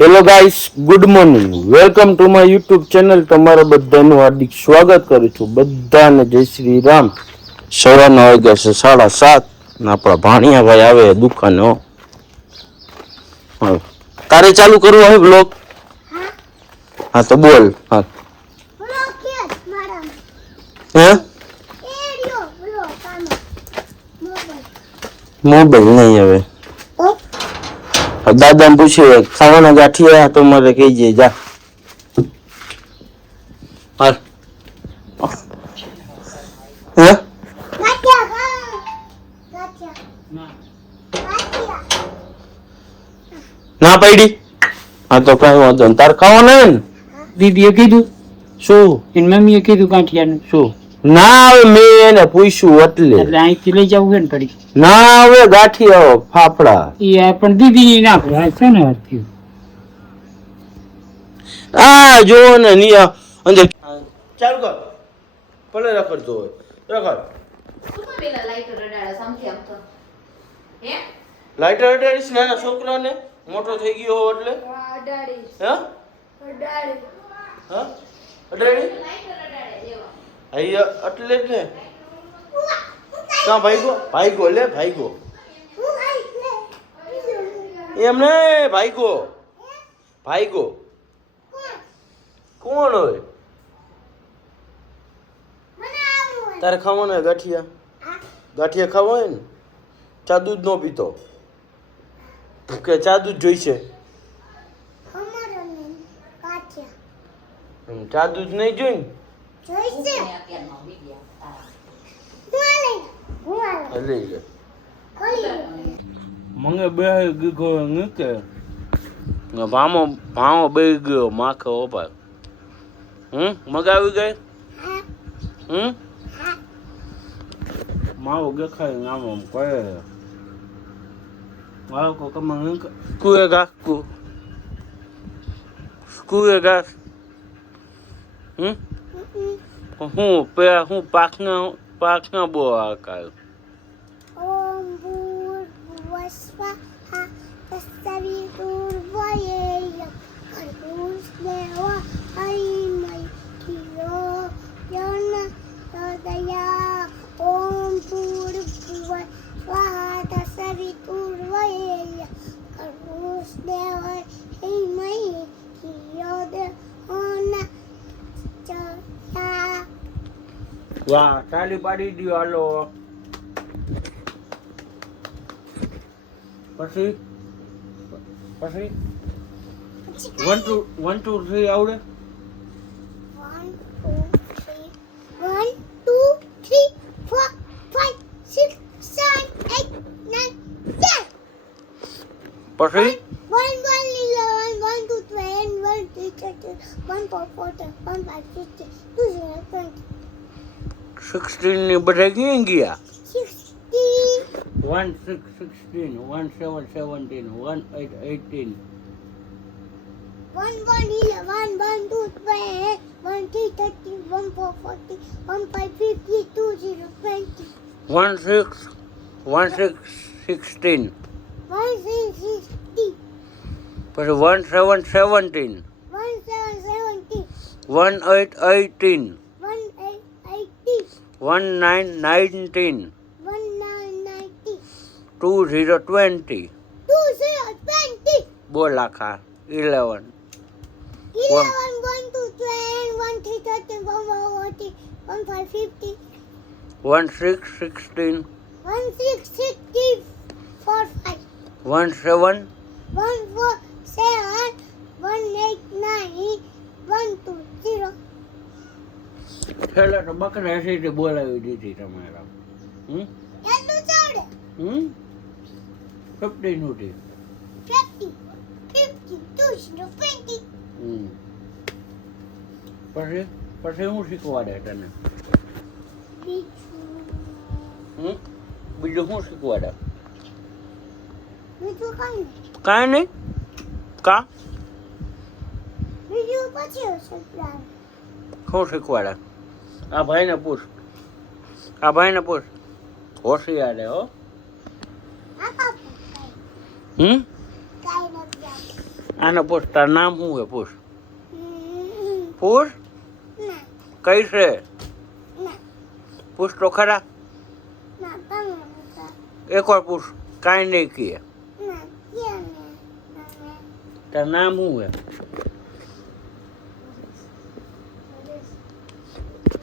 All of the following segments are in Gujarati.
Hello guys, good morning. Welcome to my YouTube channel. તમારા બધાનું હાર્દિક સ્વાગત કરું છું. બધાને જય શ્રી રામ. સવારના વાગ્યા છે 7:30 ને આપણા ભાણિયાભાઈ આવે દુકાને. તારે ચાલુ કરવું હોય બ્લોગ? હા તો બોલ. હા હે મોબાઈલ નહીં હવે. દાદાને પૂછ્યું ખાવાના ગાંઠિયા તો મારે કહીજે જા. હાલ હે ના પડી. હા તો કઈ વાંધો નહીં. તાર ખાવાના ને દીદીએ કીધું, શું એની મમ્મીએ કીધું ગાંઠિયાનું. શું ના આવે? મેં એને પૂછ્યું એટલે એટલે અહીંથી લઈ જવું ને પડી. ના આવે ગાંઠિયા ફાફડા. એ પણ દીદી ના ભાઈ છે ને હતી. આ જો ને નિયા અંદર ચાલુ કર. ભલે રખડતો હોય રખડ. લાઈટર અડાડીશ નાના છોકરાને? મોટો થઈ ગયો હો એટલે હા હા અડાડી એટલે જ ને. ક્યાં ભાઈગો? ભાઈગો લે ભાઈગો. એમને ભાઈગો ભાઈગો કોણ હોય? તારે ખાવાના હોય ગાંઠિયા? ગાંઠિયા ખાવા હોય ને ચા દૂધ નો પીતો કે ચા દૂધ જોઈશે? ચા દૂધ નહીં જોઈ ને લઈ લે. મંગે બે ગીગો નીકે ભામો ભામો બે ગયો માખો ઓપા. મગાવી ગઈ. માવો દેખાય આમ આમ કહે મારો કો કમંગ કુએગા કુએગા. હું પે હું પાકના બો આકાર વાહ તાલી પાડી દો. હાલો પછી પછી 1 2 3 આવડે? 1 2 3 4 5 6 7 8 9 10. પછી 1 1 2 3 1 2 3 1 4 4 1 5 50 2 0 20 16 ની બધા ક્યાં ગયા? 60 1 6 16 1 7 17 1 8 18 1 1 11 1 2 12 1 3 30 1 4 40 1 5 50 2 0 20 1 6 16 1 6 60 પછી 1 7 17 1 7 17 1 8 18 1 8 80 1 9 19 1 9 90 2 0 20 2 0 20 બોલ આખા 11 11 1 2 12 1 3 30 1 4 40 1 5 50 1 6 16 1 6 60 4 5 1 7 1 4 7 1 8 9 1 2 0 છેલ્લે તો બકરા હસીથી બોલાવી દીધી તમારા. એટલું ચાલે 15 સુધી 50 50 2 0 20 પછી પછી હું શીખવાડે તને? બીજું શું શીખવાડે? બીજું કાંઈ કાંઈ નહીં. કા બીજું પછી શીખવાડે. શું શીખવાડે? આ ભાઈને પૂછ. હોશિયાર હે હો. આને પૂછ તારું નામ શું છે પૂછ હમ, પૂછ ના કઈ છે ના પૂછ તો ખરા ના તમે હતા. એકવાર પૂછ કાંઈ નહીં કહે ના ક્યાં ને ના તારું નામ શું છે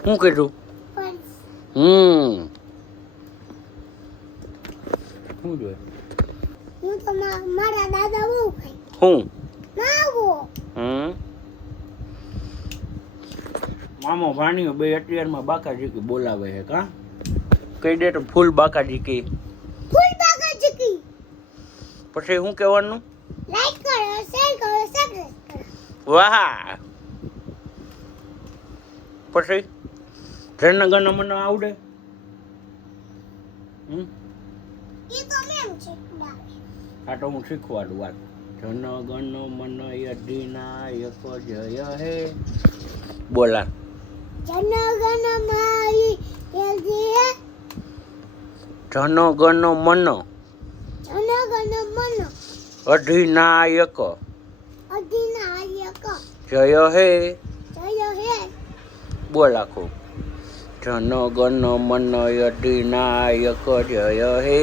શું કીધું પણ શું જોઈએ હું તો મારા દાદા બહુ ખાઈ શું માવો મામો ભાણિયો બે અત્યારમાં બાકાજી બોલાવે છે કા કહી દે તો ફૂલ બાકાજી કી ફૂલ બાગા ચીકી પછી શું કહેવાનું લાઈક કરો શેર કરો સબસ્ક્રાઇબ કરો. વાહ પછી જનગણ મને આવડે એ તો મેમ છે ડાવે. આ તો હું શીખવાડું વાત જનગણ મન અધિનાયક જય હે બોલા જનગણ મારી કેલજી જનગણ મન જનગણ મન અધિનાયક અધિનાયક જય હે જય હે બોલ આખું જનગણ મન અધિનાયક જય હે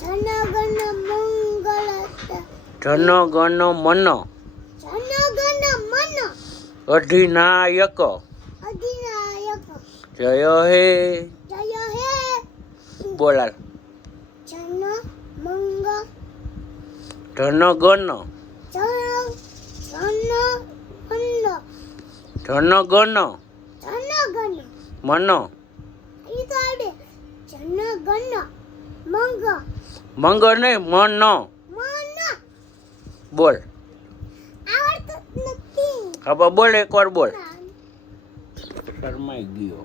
જનગણ મંગળ જનગણ મન જનગણ મન અધિનાયક અધિનાયક જય હે જય હે બોલા જન મંગ જનગણ જન જનગણ જનગણ મન ઈ તો આવડે જનગણ મંગ મંગ નહીં મન મન બોલ આવડતું નથી. હવે બોલ એકવાર બોલ શરમાઈ ગયો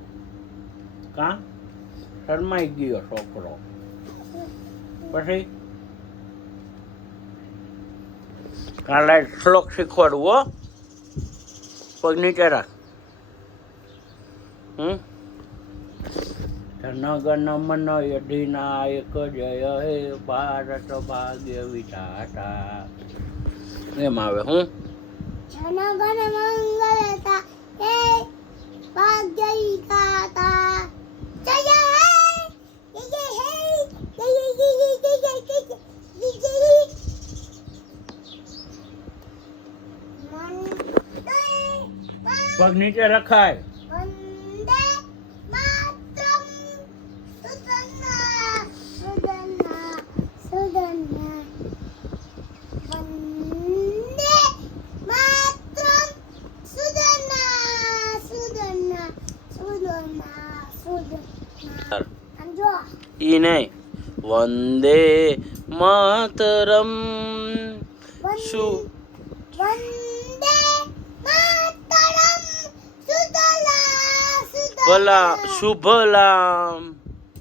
કા શરમાઈ ગયો છોકરો પછી કાલે શ્લોક શીખવાડવું હો પગ નીચે રાખ જનગણ મન અધિનાયક જય હે ભારત ભાગ્ય વિધાતા એમ આવે હું જનગણ મંગળતા હે ભાગ્ય વિધાતા જય હે જય હે જય પગ નીચે રખાય વંદે માતરમ સુદન્ના સુદન્ના સુદન્ના વંદે માતરમ સુદન્ના સુદન્ના સુદન્ના સુદન્ના સમજો ઈ નહીં વંદે માતરમ શું વંદે માતરમ સુદલા સુદલા ભલા શુભલામ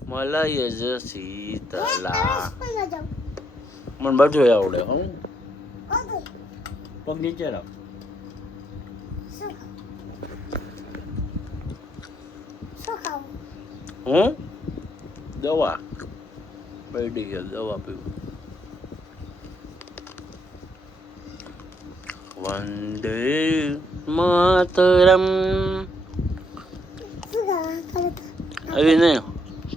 મલય જ શીતલા મને બધું આવડે હો પગ નીચે રાખ હું દવા પડી ગયો દવા પીવું વંદે માતરમ આવી નહીં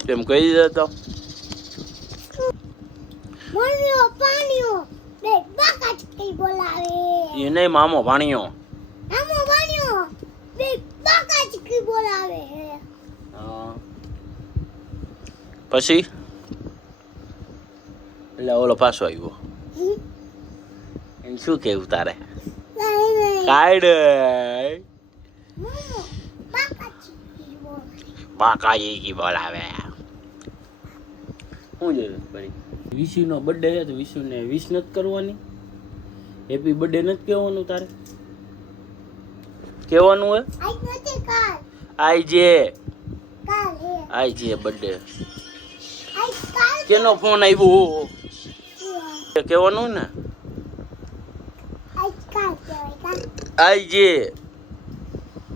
તેમ કહી દીધા તો મમ્મીઓ પાણીઓ બે બાકા ચકી બોલાવે એ નહીં મામો ભાણિયો આમો પાણીઓ બે બાકા ચકી બોલાવે પછી એટલે ઓલો પાછો આવ્યો એને શું કેવું તારે નહીં નહીં કાઢ મમ્મો બાકા ચકી બોલાવે બાકાજી કી બોલાવે શું જોયું ભાઈ વિશુનો બર્થડે છે તો વિશુને વિશ નથી કરવાની હેપી બર્થડે નથી કહેવાનું તારે કહેવાનું હે આજ નથી કાલ આઈજે કાલ હે આઈજે બર્થડે આજ કાલ કેનો ફોન આવ્યો કહેવાનું ને આજ કાલ કહેવાય કાલ આઈજે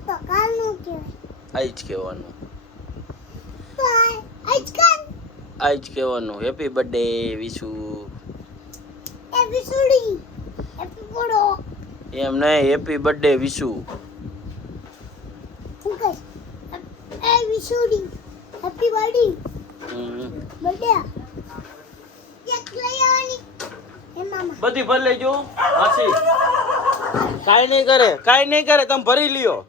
તો કાલનું કહેવાય આઈ જ કહેવાનું તો આજ કાલ આઈ જ કહેવાનું હેપી બર્થડે વિશુ એ વિસુડી પડો એમ નહીં, હેપી બર્થડે વિશુ. હું કહીશ એ વિશુડી હેપી બર્થડે બર્થડે એક લઈ આવવાની એ મામા બધી ભરી લેજો. હાસી કાઈ નહીં કરે, તમે ભરી લ્યો.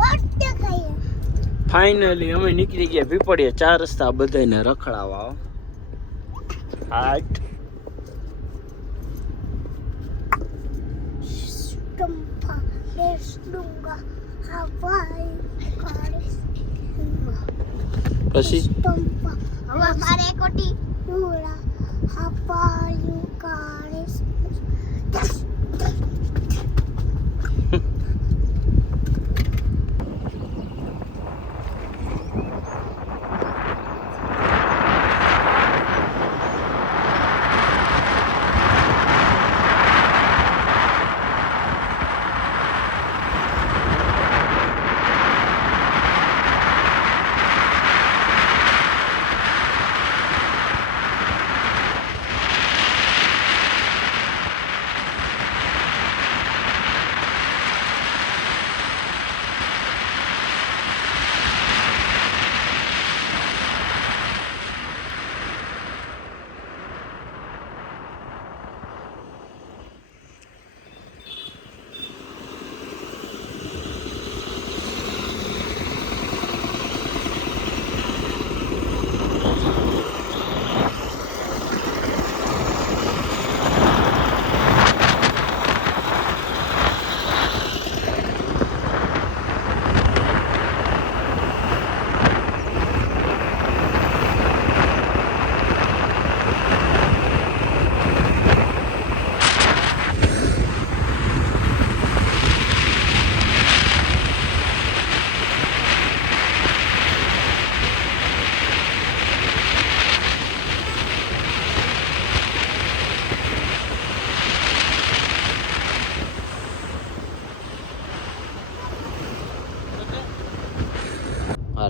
બર્થડે કહીએ ફાઇનલી અમે નીકળી ગયા પીપળીએ. 4 રસ્તા બધાને રખડાવા. હાટ Stumpa, desnunga, Hawaii, Karis, પછી Stumpa, Hawaii, Koti, Nura, Hawaii, Karis.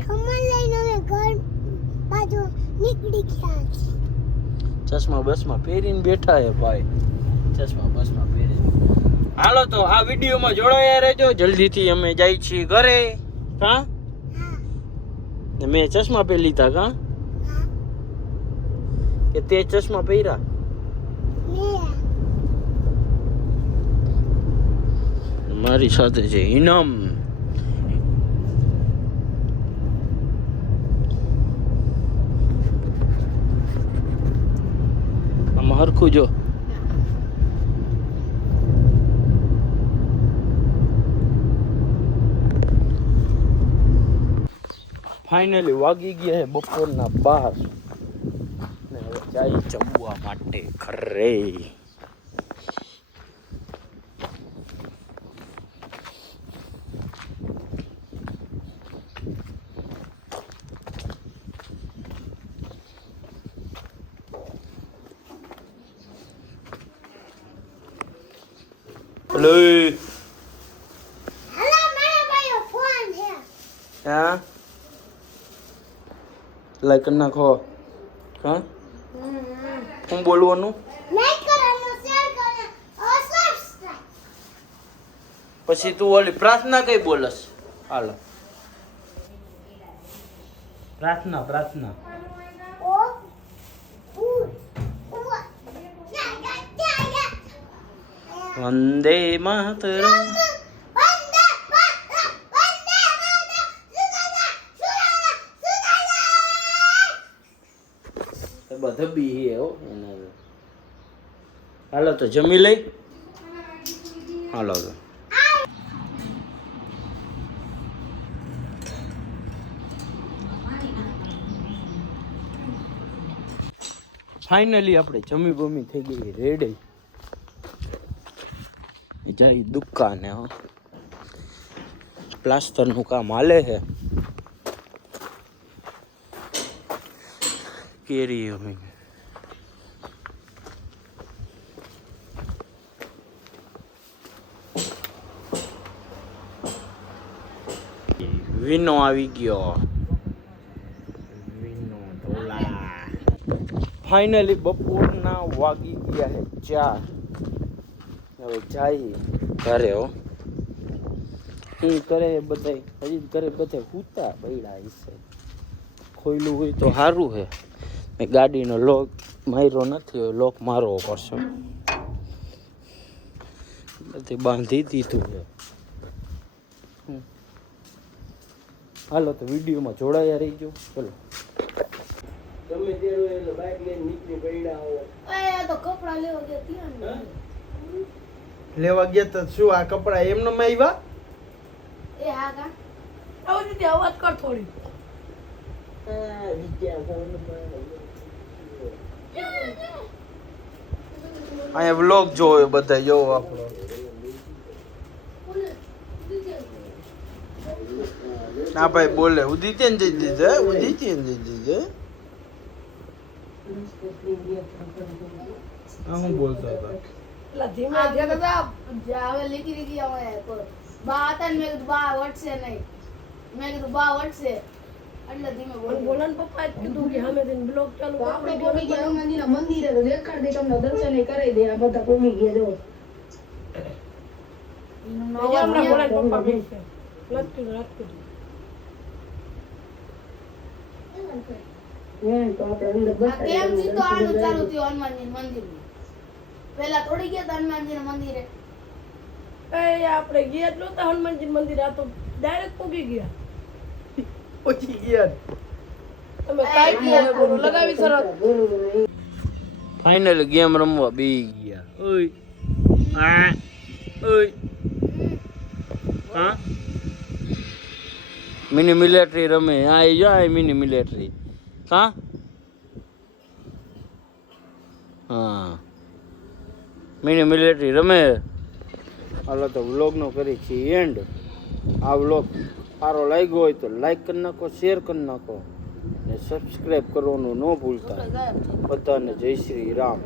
Kamal લઈને અમે ઘર બાજુ નીકળી ગયા છીએ. ચશ્મા બસમાં પહેરીને બેઠા હે ભાઈ. ચશ્મા બસમાં પહેરીને. હાલો તો આ વિડીયોમાં જોડાયા રહેજો. જલ્દીથી અમે જાય છીએ ઘરે. હા ને મેં ચશ્મા પહેરી લીધા. કા કે તે ચશ્મા પહેર્યા? મારી સાથે છે ઇનામ. આમાં હરખું જો. ફાઇનલી વાગી ગયા છે બપોરના 12 ને હવે જાય જમવા માટે ઘરે. હેલો હેલો મારા ભાઈઓ ફોન છે. હા લાઈક કરી નાખો. હા હું બોલવાનું લાઈક કરવાનું શેર કરવાનું સબસ્ક્રાઇબ. પછી તું ઓલી પ્રાર્થના કઈ બોલસ? હાલો પ્રાર્થના પ્રાર્થના. ઓ ઉ ઉ યા યા યા યા વંદે માતરમ. વંદે માતરમ વંદે માતરમ સુગંધા સુગંધા સુગંધા. બધા બી હો એના. હાલો તો જમી લઈ. હાલો તો ફાઇનલી આપણે જમી બમી થઈ ગઈ રેડી. જાય દુકાને. હો પ્લાસ્ટરનું કામ હાલે છે. કેરી અમે વિનો આવી ગયો. વિનો ઢોલા. ફાઇનલી બપોરના વાગી ગયા છે 4 હવે જાય ઘરે હો. શું કરે બધાય? હજી ઘરે બધા સૂતા પૈડા હશે. ખોયલું હોય તો સારું છે. મેં ગાડીનો લોક માર્યો નથી, હવે લોક મારવો પડશે. બધી બાંધી દીધું છે. હાલો તો વિડીયોમાં જોડાયા રહી ગયો. ચલો તમે ત્યારે બાઇક લઈને નીકળી પડ્યા હો. આ તો કપડા લેવા ગયા ત્યાં લેવા ગયા તો શું આ કપડા એમને આવ્યા? એ હા કા આવું દીદી અવાજ કર થોડી. અહીંયા વ્લોગ જોવે બધા જોવો આપણો. ના ભાઈ બોલે ઉદીત્યન જઈ દીધે, ઉદીત્યન જઈ દીધે. હું બોલતો હતો એટલે ધીમે આ ધીમે દાદા હવે લીધી લીધી હવે બા હતા ને મેં કીધું બા વટશે નહીં, મેં કીધું બા વટશે એટલે ધીમે મને બોલ. બોલાને પપ્પાએ જ કીધું કે સામે થઈને બ્લોગ ચાલુ કરો. આપણે પોમી ગયા હનુમાનજીના મંદિરે તો દેખાડ દે, તમને દર્શન કરાવી દે. આ બધા પોમી ગયા જો. અહીંયા હમણાં બોલાને પપ્પા બેસે. નથી કીધું, નથી કીધું. તો આપણે અંદર આ બેસાડી કેમ તો આનું ચાલુ થયું હનુમાનજી મંદિરનું. પેલા થોડી ગયા તા હનુમાનજીના મંદિરે. એ આપણે ગયા જ નહોતા હનુમાનજી મંદિર, આ તો ડાયરેક્ટ પૂગી ગયા. પછી ગયા. તમે કાંઈ કહો બોલો, લગાવી શરત. ફાઇનલ ગેમ રમવા બેસી ગયા. ઓય આ ઓય હા મિની મિલિટરી રમે. આ જો આ મિની મિલિટરી હા હા મિની મિલિટરી રમે. હાલો તો વ્લોગનો કરી છીએ એન્ડ. આ વ્લોગ સારો લાગ્યો હોય તો લાઈક કરી નાખો, શેર કરી નાખો અને સબસ્ક્રાઈબ કરવાનું ન ભૂલતા. બધાને જય શ્રી રામ.